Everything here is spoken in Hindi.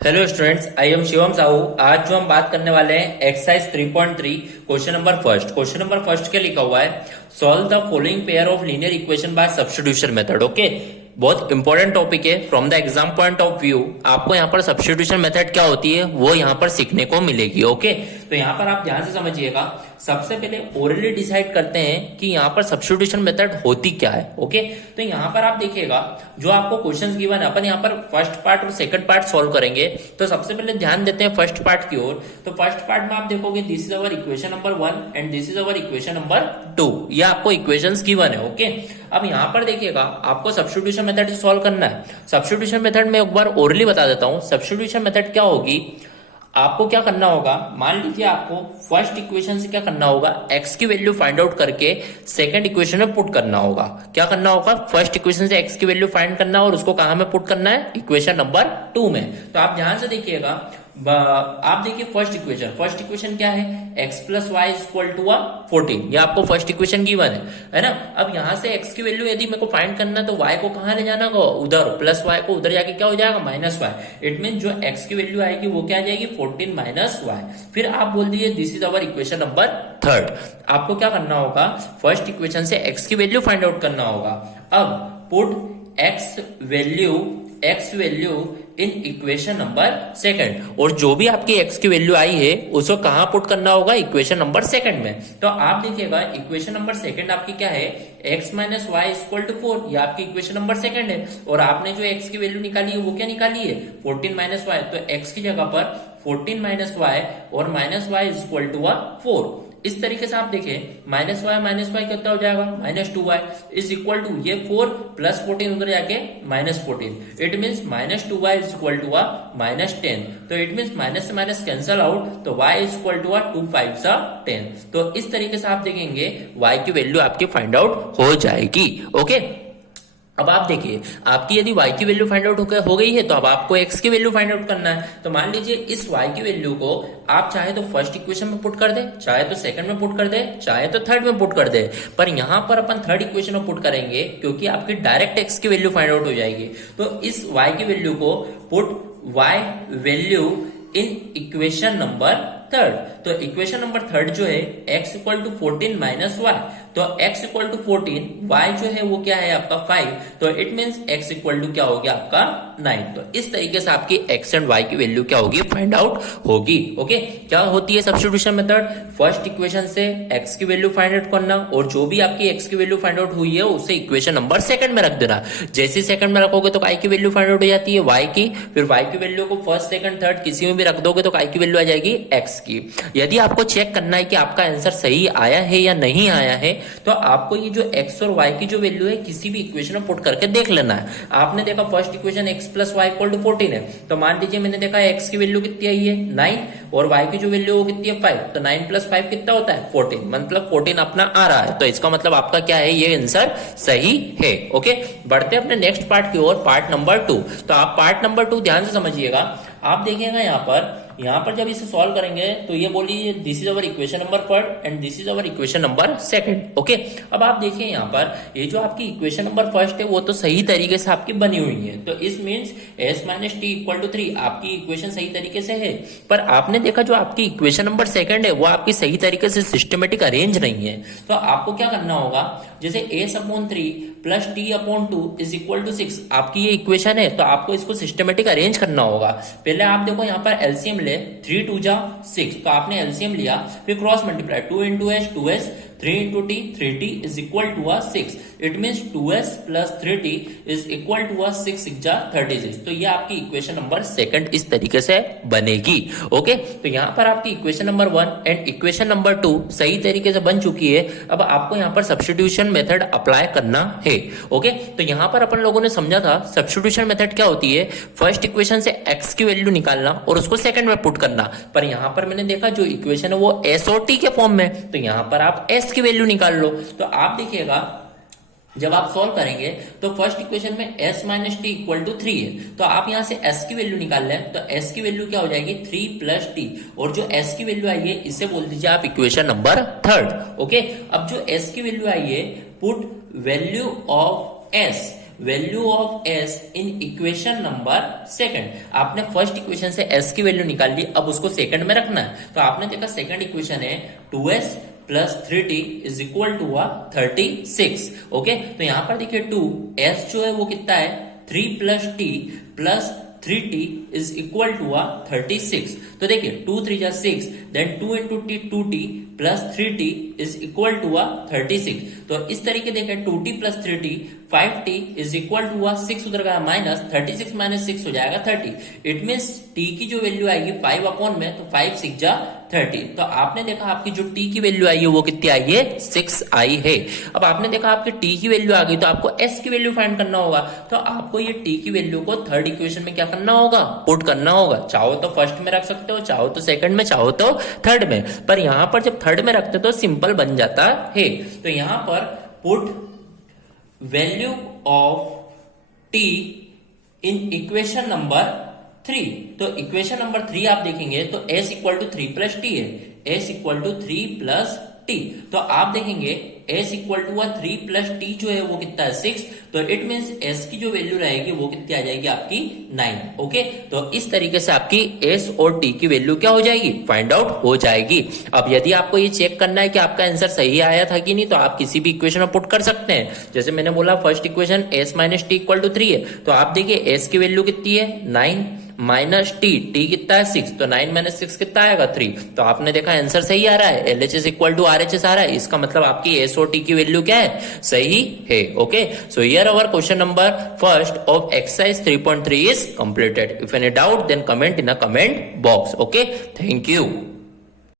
Hello students, I am Shivam Sahu. आज जो हम बात करने वाले हैं exercise 3.3 question number first. Question number first क्या लिखा हुआ है, solve the following pair of linear equation by substitution method. Okay, बहुत इंपॉर्टेंट टॉपिक है from the exam point of view. आपको यहाँ पर सब्स्टिट्यूशन मेथड क्या होती है वो यहाँ पर सीखने को मिलेगी। ओके, तो यहाँ पर आप ध्यान से समझिएगा। सबसे पहले ओरली डिसाइड करते हैं कि यहाँ पर सब्स्टिट्यूशन मेथड होती क्या है। ओके, तो यहाँ पर आप देखिएगा जो आपको क्वेश्चंस गिवन है, अपन यहाँ पर फर्स्ट पार्ट और सेकंड पार्ट सॉल्व करेंगे। तो सबसे पहले ध्यान देते हैं फर्स्ट पार्ट की ओर। तो फर्स्ट पार्ट में आप देखोगे this is our equation number 1 and this is our equation number 2। ये आपको इक्वेशंस गिवन है। ओके, अब यहाँ पर देखिएगा आपको सब्स्टिट्यूशन मेथड से सॉल्व करना है। सब्स्टिट्यूशन मेथड में एक बार ओरली बता देता हूँ। सब्स्टिट्यूशन मेथड क्या होगी, आपको क्या करना होगा, मान लीजिए आपको फर्स्ट इक्वेशन से क्या करना होगा, x की वैल्यू फाइंड आउट करके सेकंड इक्वेशन में पुट करना होगा। क्या करना होगा, फर्स्ट इक्वेशन से x की वैल्यू फाइंड करना है और उसको कहां में पुट करना है, इक्वेशन नंबर 2 में। तो आप ध्यान से देखिएगा, आप देखिए फर्स्ट इक्वेशन क्या है, x plus y equal to 14। ये आपको फर्स्ट इक्वेशन गिवन है ना। अब यहां से x की वैल्यू यदि मेरे को फाइंड करना है तो y को कहां ले जाना होगा, उधर, प्लस y को उधर जाके क्या हो जाएगा, माइनस y। इट मीन जो x की वैल्यू आएगी वो क्या आ जाएगी, 14 माइनस y। फिर आप बोल दीजिए this is our equation number 3। आपको क्या करना होगा, फर्स्ट इक्वेशन से x की वैल्यू फाइंड आउट करना होगा। अब put x value in equation number second, और जो भी आपकी x की वैल्यू आई है उसको कहां पुट करना होगा, इक्वेशन नंबर सेकंड में। तो आप देखिएगा इक्वेशन नंबर सेकंड आपकी क्या है, x minus y equal to 4। ये आपकी इक्वेशन नंबर सेकंड है और आपने जो x की वैल्यू निकाली है वो क्या निकाली है, 14 माइनस वाई। तो x की जगह पर 14 माइनस वाई और माइनस वाई इक्वल टू 4। इस तरीके से आप देखें माइनस वाई कितना हो जाएगा, minus 2y is equal to ये 4 प्लस 14 उधर जाके minus 14। It means minus 2y is equal to minus 10। तो इट मीन्स माइनस से माइनस कैंसल आउट, तो y इज इक्वल टू 2 5 10। तो इस तरीके से आप देखेंगे y की वैल्यू आपकी फाइंड आउट हो जाएगी। ओके, अब आप देखिए आपकी यदि y की वैल्यू फाइंड आउट हो गई है तो अब आपको x की वैल्यू फाइंड आउट करना है। तो मान लीजिए इस y की वैल्यू को आप चाहे तो फर्स्ट इक्वेशन में पुट कर दे, चाहे तो सेकंड में पुट कर दे, चाहे तो थर्ड में पुट कर दे। पर यहां पर अपन थर्ड इक्वेशन में पुट करेंगे क्योंकि आपकी डायरेक्ट x की वैल्यू फाइंड आउट हो जाएगी। तो इस y की वैल्यू को put y value in equation number 3। तो इक्वेशन नंबर 3 जो है x equal to 14 minus y. तो x इक्वल टू 14, y जो है वो क्या है आपका 5। तो इट मींस x इक्वल टू क्या हो गया आपका 9। तो इस तरीके से आपकी x एंड y की वैल्यू क्या होगी, फाइंड आउट होगी। ओके, क्या होती है सब्स्टिट्यूशन मेथड, फर्स्ट इक्वेशन से x की वैल्यू फाइंड आउट करना और जो भी आपकी x की वैल्यू फाइंड आउट हुई है उसे इक्वेशन नंबर सेकंड में रख देना। जैसे सेकंड में रखोगे तो y की वैल्यू फाइंड आउट हो जाती है y की, फिर y की वैल्यू को फर्स्ट सेकंड थर्ड किसी में भी रख दोगे तो y की वैल्यू आ जाएगी x की। यदि आपको चेक करना है कि आपका आंसर सही आया है या नहीं आया है तो आपको ये जो x और y की जो वैल्यू है किसी भी इक्वेशन में पुट करके देख लेना है। आपने देखा first equation x plus y equal to 14 है, तो मान लीजिए मैंने देखा x की वैल्यू कितनी आई है 9 और y की जो वैल्यू है कितनी है 5। तो 9 प्लस 5 कितना होता है 14, मतलब 14 अपना आ रहा है। तो इसका मतलब आपका क्या है, ये आंसर सही है। ओके, बढ़ते अपने नेक्स्ट पार्ट की ओर, पार्ट नंबर 2। तो आप पार्ट नंबर 2 ध्यान से समझिएगा। आप देखिएगा यहाँ पर जब इसे सॉल्व करेंगे तो ये बोलिए this is our equation number 1 and this is our equation number 2। Okay, अब आप देखिए यहाँ पर ये जो आपकी इक्वेशन नंबर 1 है वो तो सही तरीके से आपकी बनी हुई है। तो इस means s minus t equal to 3 आपकी इक्वेशन सही तरीके से है। पर आपने देखा जो आपकी इक्वेशन नंबर 2 है वो आपकी सही तरीके से सिस्टमेटिक अरेंज नहीं है। तो आपको क्या करना होगा, जैसे s/3 plus t/2 is equal to 6 आपकी ये इक्वेशन है, तो आपको इसको सिस्टमेटिक अरेंज करना होगा। पहले आप देखो यहाँ पर एलसीएम 3 2 जा 6, तो आपने एलसीएम लिया, फिर cross multiply 2 into s 2s, 3 into t 3t is equal to 6। It means 2s plus 3t is equal to 6 6 जा 36। तो ये आपकी इक्वेशन नंबर 2 इस तरीके से बनेगी। ओके, तो यहाँ पर आपकी equation number 1 and equation number 2 सही तरीके से बन चुकी है। अब आपको यहाँ पर सब्स्टिट्यूशन मेथड अप्लाई करना है। ओके, तो यहाँ पर अपन लोगों ने समझा था सब्स्टिट्यूशन मेथड क्या होती है, फर्स्ट इक्वेशन से x की वैल्यू निकालना और उसको सेकंड में पुट करना। पर यहाँ पर मैंने देखा जो इक्वेशन है वो s और t के फॉर्म में, तो यहाँ पर आप s की वैल्यू निकाल लो। तो आप देखिएगा जब आप सॉल्व करेंगे तो फर्स्ट इक्वेशन में s minus t equal to 3 है, तो आप यहां से s की वैल्यू निकाल लें। तो s की वैल्यू क्या हो जाएगी 3 प्लस टी, और जो s की वैल्यू आई है इसे बोल दीजिए आप इक्वेशन नंबर 3। ओके, अब जो s की वैल्यू आई है put value of s value of S in equation number second. आपने फर्स्ट इक्वेशन से एस की वैल्यू निकाल ली, अब उसको सेकंड में रखना है। तो आपने देखा सेकंड इक्वेशन है 2s plus 3t is equal to 36। Okay, तो यहां पर देखिए 2s जो है वो कितना है 3 plus t plus 3t is equal to 36। तो देखिए 2 3 जा 6, then 2 into t 2t plus 3t is equal to 36। तो इस तरीके देखें 2t plus 3t 5t is equal to 6 उधर का माइनस 36 माइनस 6 हो जाएगा 30। इट मीन्स t की जो वैल्यू आएगी 5 अपॉन में, तो 5 6 जा 30। तो आपने देखा आपकी जो t की वैल्यू आई है वो कितनी आई है 6 आई है। अब आपने देखा आपकी t की वैल्यू आ गई, तो आपको s की वैल्यू फाइंड करना होगा। तो आपको ये t की वैल्यू को थर्ड इक्वेशन में क्या करना होगा, पुट करना होगा। चाहो तो फर्स्ट में रख सकते हो, चाहो तो सेकंड में, चाहो तो थर्ड में। पर यहां पर जब थर्ड में रखते तो सिंपल बन जाता है। तो यहां पर put value of t in equation number 3। तो इक्वेशन नंबर 3 आप देखेंगे तो s equal to 3 plus t है, s equal to 3 plus t. तो आप देखेंगे s equal to 3 plus t जो है वो कितना है 6। तो इट मीन्स s की जो वैल्यू रहेगी वो कितनी आ जाएगी आपकी 9। ओके, तो इस तरीके से आपकी s और t की वैल्यू क्या हो जाएगी, फाइंड आउट हो जाएगी। अब यदि आपको ये चेक करना है कि आपका आंसर सही आया था कि नहीं, तो आप किसी भी इक्वेशन में पुट कर सकते हैं। जैसे मैंने बोला first equation s minus t equal to 3 है, तो आप देखिए s की वैल्यू कितनी है 9 माइनस टी, टी कितना है 6, तो 9 माइनस 6 कितना आएगा 3। तो आपने देखा आंसर सही आ रहा है, एलएचएस इक्वल टू आरएचएस आ रहा है। इसका मतलब आपकी एस और टी की वैल्यू क्या है, सही है। Okay, so here our question number first of exercise 3.3 is completed. If any doubt then comment in a comment box. Okay, thank you.